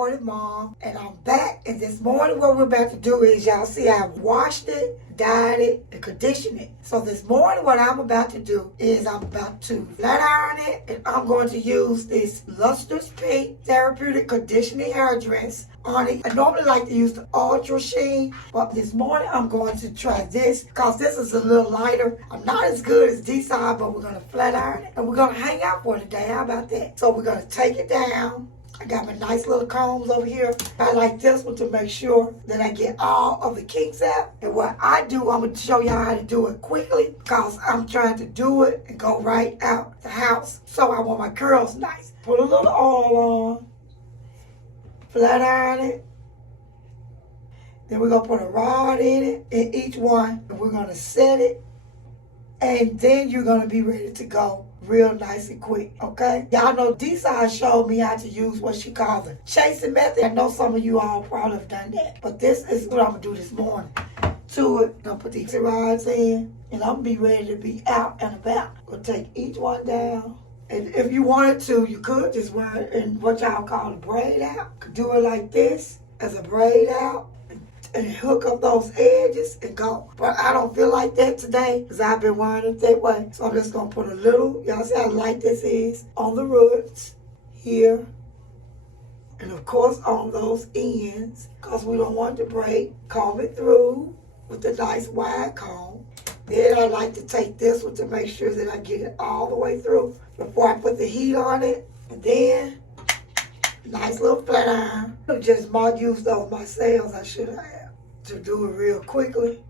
Supportive Mom, and I'm back. And this morning what we're about to do is, y'all see I've washed it, dyed it, and conditioned it. So this morning what I'm about to do is I'm about to flat iron it, and I'm going to use this Lustrous Pink Therapeutic Conditioning Hair Dress on it. I normally like to use the Ultra Sheen, but this morning I'm going to try this because this is a little lighter. I'm not as good as D-Side, but we're going to flat iron it and we're going to hang out for today. How about that? So we're going to take it down. I got my nice little combs over here. I like this one to make sure that I get all of the kinks out. And what I do, I'm going to show y'all how to do it quickly because I'm trying to do it and go right out the house. So I want my curls nice. Put a little oil on. Flat iron it. Then we're going to put a rod in it, in each one. And we're going to set it. And then you're going to be ready to go real nice and quick, okay? Y'all know D-Side showed me how to use what she calls the chasing method. I know some of you all probably have done that. But this is what I'm going to do this morning. To it, I'm going to put these rods in. And I'm going to be ready to be out and about. I'm going to take each one down. And if you wanted to, you could just wear it in what y'all call a braid out. Could do it like this as a braid out and hook up those edges and go. But I don't feel like that today because I've been wearing it that way. So I'm just going to put a little, y'all see how light this is, on the roots here. And of course on those ends because we don't want it to break. Comb it through with a nice wide comb. Then I like to take this one to make sure that I get it all the way through before I put the heat on it. And then, nice little flat iron. I just use those myself. I should have to do it real quickly.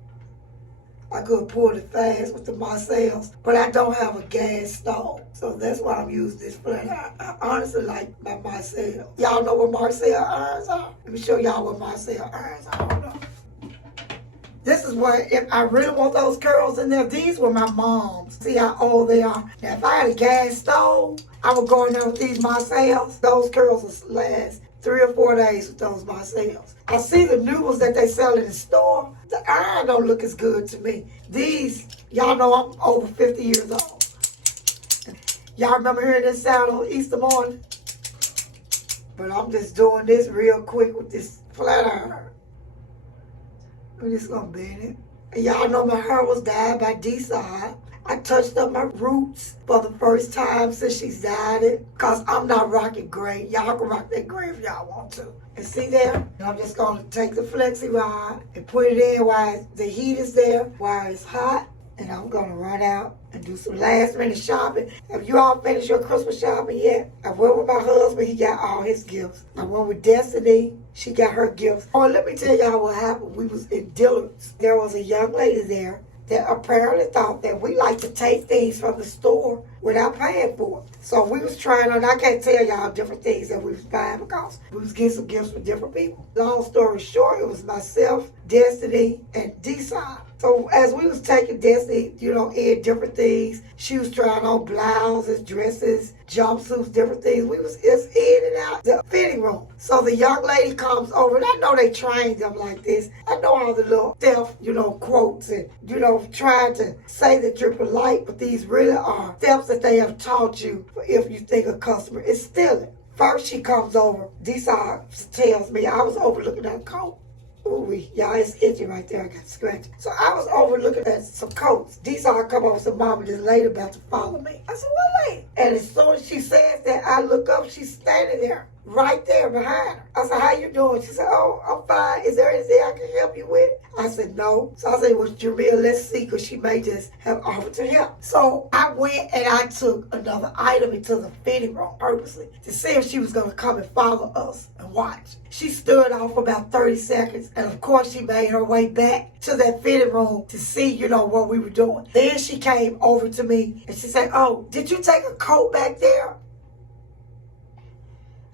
I could pull it fast with the myself, but I don't have a gas stove. So that's why I'm using this flat iron. I honestly like my myself. Y'all know what Marcel irons are? Let me show y'all what Marcel irons are. Hold on. This is what, if I really want those curls in there, these were my mom's. See how old they are. Now, if I had a gas stove, I would go in there with these myself. Those curls will last 3 or 4 days with those myself. I see the new ones that they sell in the store. The iron don't look as good to me. These, y'all know I'm over 50 years old. Y'all remember hearing this sound on Easter morning? But I'm just doing this real quick with this flat iron. We're just gonna bend it. And y'all know my hair was dyed by D-Side. I touched up my roots for the first time since she's dyed it. Cause I'm not rocking gray. Y'all can rock that gray if y'all want to. And see there? And I'm just gonna take the FLEXI rod and put it in while the heat is there, while it's hot. And I'm gonna run out and do some last minute shopping. Have you all finished your Christmas shopping yet? I went with my husband, he got all his gifts. I went with Destiny, she got her gifts. Oh, let me tell y'all what happened. We was in Dillards. There was a young lady there that apparently thought that we like to take things from the store without paying for it. So we was trying on, I can't tell y'all different things that we was buying because we was getting some gifts for different people. Long story short, it was myself, Destiny, and D-Side. So as we was taking Destiny, in different things, she was trying on blouses, dresses, jumpsuits, different things. We was just in and out the fitting room. So the young lady comes over, and I know they trained them like this. I know all the little theft, quotes and, trying to say that you're polite, but these really are thefts that they have taught you if you think a customer is stealing. First she comes over, D-Side tells me I was overlooking that coat. Ooh, y'all, it's itchy right there. I got scratched. So I was overlooking at some coats. D-Side come over and said, Mama, this lady about to follow me. I said, what lady? And as soon as she says that, I look up, she's standing there, right there behind her. I said, how you doing? She said, oh, I'm fine. Is there anything I can help you with? I said, no. So I said, well, Jamil, let's see, because she may just have offered to help. So I went and I took another item into the fitting room purposely to see if she was going to come and follow us and watch. She stood off for about 30 seconds, and of course she made her way back to that fitting room to see, what we were doing. Then she came over to me and she said, oh, did you take a coat back there?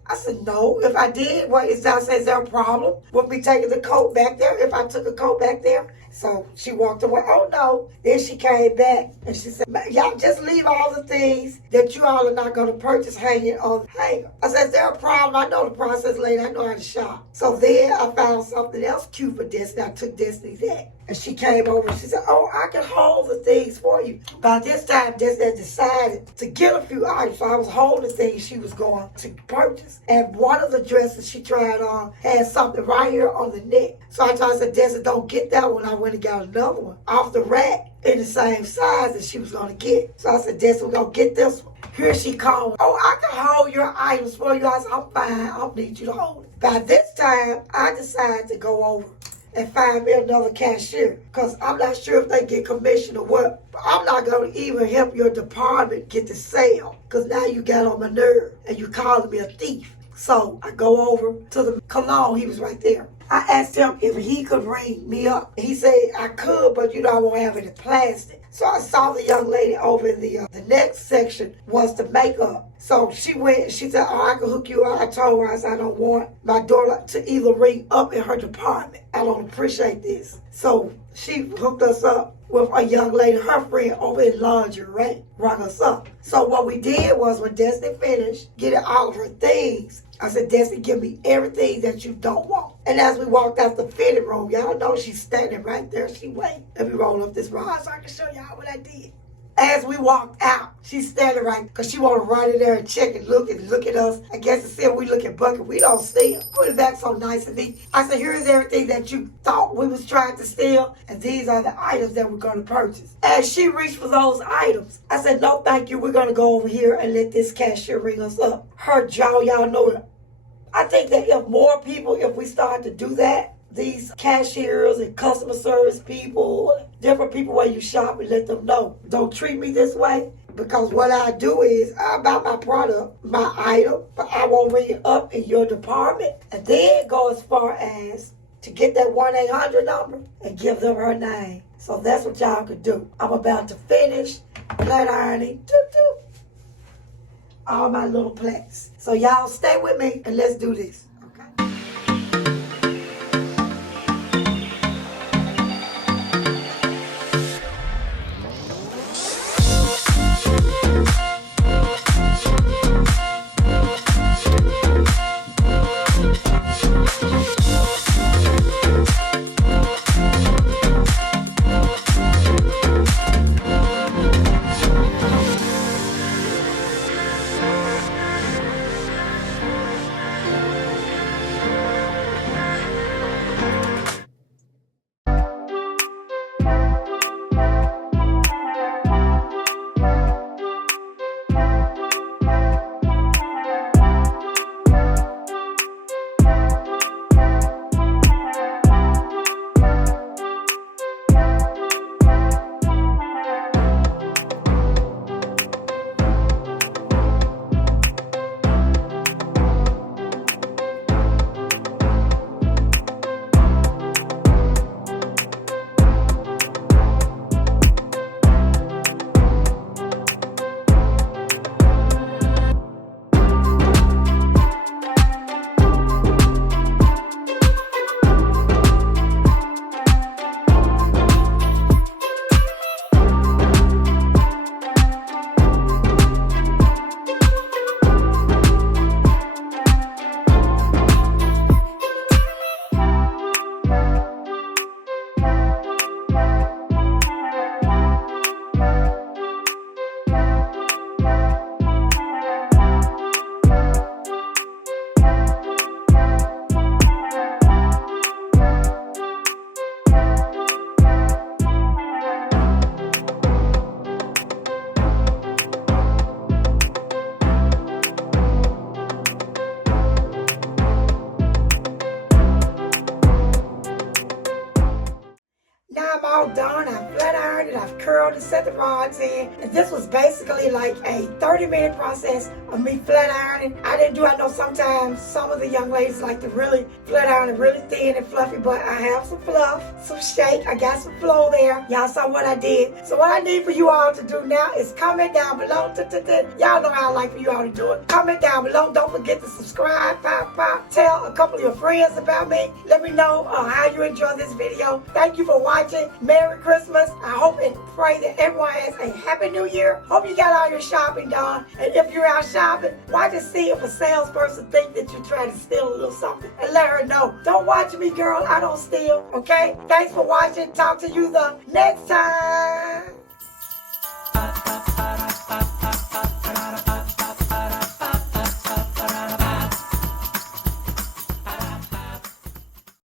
I said, no. If I did, is there a problem with me taking the coat back there if I took a coat back there? So she walked away. Oh, no. Then she came back and she said, y'all just leave all the things that you all are not going to purchase hanging on the hanger. I said, is there a problem? I know the process lady. I know how to shop. So then I found something else cute for Destiny. I took Destiny that. And she came over and she said, oh, I can hold the things for you. By this time, Destiny decided to get a few items. So I was holding things she was going to purchase. dress. And one of the dresses she tried on had something right here on the neck. So I told her, I said, Desi, don't get that one. I went and got another one off the rack in the same size that she was going to get. So I said, Desi, we're going to get this one. Here she called, oh, I can hold your items for you. I said, I'm fine. I don't need you to hold it. By this time, I decided to go over and find me another cashier, because I'm not sure if they get commission or what. But I'm not going to even help your department get the sale, because now you got on my nerve and you calling me a thief. So I go over to the cologne. He was right there. I asked him if he could ring me up. He said I could, but I won't have any plastic. So I saw the young lady over in the next section was the makeup. So she went, she said, oh, I can hook you up. I told her, I said, I don't want my daughter to either ring up in her department. I don't appreciate this. So she hooked us up with a young lady, her friend over in lingerie, rung us up. So what we did was when Destiny finished getting all of her things, I said, Destiny, give me everything that you don't want. And as we walked out the fitting room, y'all know she's standing right there. She waiting. Let me roll up this rod so I can show y'all what I did. As we walked out, she's standing right, because she want to run in there and check and look at us. I guess to see if we look at Bucket. We don't steal. Put it back so nice and neat. I said, here's everything that you thought we was trying to steal, and these are the items that we're going to purchase. As she reached for those items, I said, no, thank you. We're going to go over here and let this cashier ring us up. Her jaw, y'all know it. I think that if we start to do that, these cashiers and customer service people, different people where you shop, and let them know, don't treat me this way. Because what I do is I buy my product, my item, but I won't ring it up in your department. And then go as far as to get that 1-800 number and give them her name. So that's what y'all could do. I'm about to finish flat ironing all my little plaits. So y'all stay with me and let's do this. all done. I flat ironed it, I've curled and set the rods in. And this was basically like a 30-minute process of me flat ironing. I know sometimes some of the young ladies like to really flat iron it really thin and fluffy, but I have some fluff, some shake, I got some flow there. Y'all saw what I did. So what I need for you all to do now is comment down below. Y'all know how I like for you all to do it. Comment down below. Don't forget to subscribe, tell a couple of your friends about me. Let me know how you enjoy this video. Thank you for watching. Merry Christmas. I hope and pray that everyone has a Happy New Year. Hope you got all your shopping done. And if you're out shopping, watch and see if a salesperson think that you're trying to steal a little something. And let her know. Don't watch me, girl. I don't steal. Okay? Thanks for watching. Talk to you the next time.